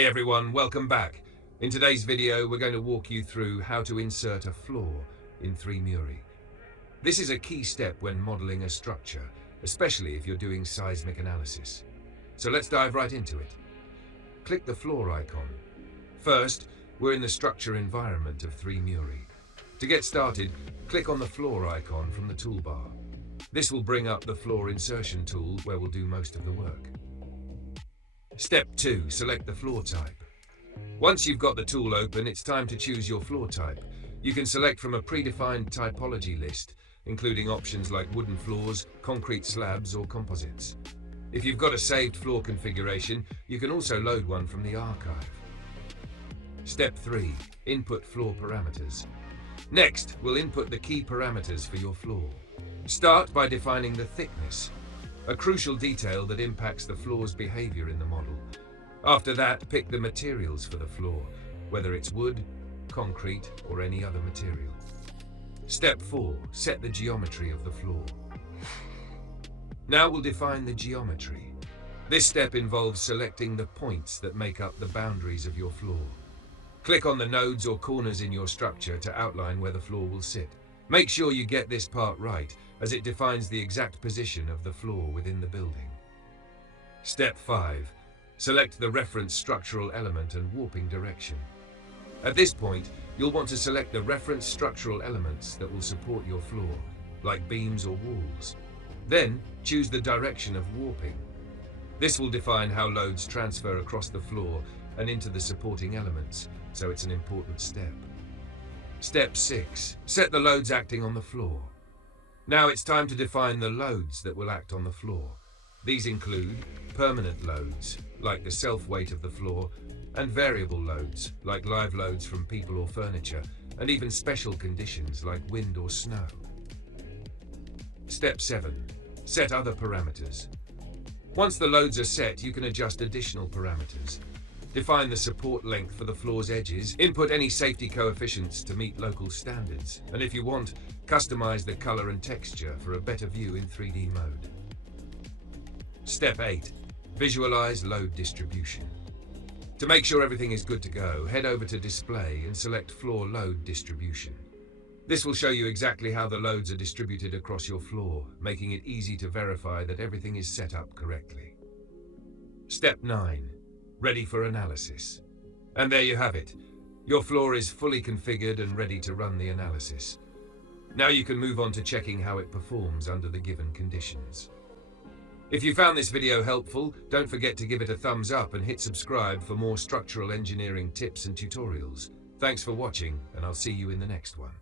Hey everyone, welcome back. In today's video, we're going to walk you through how to insert a floor in 3 Muri. This is a key step when modeling a structure, especially if you're doing seismic analysis. So let's dive right into it. Click the floor icon. First, we're in the structure environment of 3 Muri. To get started, click on the floor icon from the toolbar. This will bring up the floor insertion tool where we'll do most of the work. Step 2. Select the floor type. Once you've got the tool open, it's time to choose your floor type. You can select from a predefined typology list, including options like wooden floors, concrete slabs, or composites. If you've got a saved floor configuration, you can also load one from the archive. Step 3. Input floor parameters. Next, we'll input the key parameters for your floor. Start by defining the thickness, a crucial detail that impacts the floor's behavior in the model. After that, pick the materials for the floor, whether it's wood, concrete, or any other material. Step 4. Set the geometry of the floor. Now we'll define the geometry. This step involves selecting the points that make up the boundaries of your floor. Click on the nodes or corners in your structure to outline where the floor will sit. Make sure you get this part right, as it defines the exact position of the floor within the building. Step 5. Select the reference structural element and warping direction. At this point, you'll want to select the reference structural elements that will support your floor, like beams or walls. Then, choose the direction of warping. This will define how loads transfer across the floor and into the supporting elements, so it's an important step. Step 6. Set the loads acting on the floor. Now it's time to define the loads that will act on the floor. These include permanent loads, like the self-weight of the floor, and variable loads, like live loads from people or furniture, and even special conditions like wind or snow. Step 7. Set other parameters. Once the loads are set, you can adjust additional parameters. Define the support length for the floor's edges, input any safety coefficients to meet local standards, and if you want, customize the color and texture for a better view in 3D mode. Step 8. Visualize load distribution. To make sure everything is good to go, head over to Display and select Floor Load Distribution. This will show you exactly how the loads are distributed across your floor, making it easy to verify that everything is set up correctly. Step 9. Ready for analysis. And there you have it. Your floor is fully configured and ready to run the analysis. Now you can move on to checking how it performs under the given conditions. If you found this video helpful, don't forget to give it a thumbs up and hit subscribe for more structural engineering tips and tutorials. Thanks for watching, and I'll see you in the next one.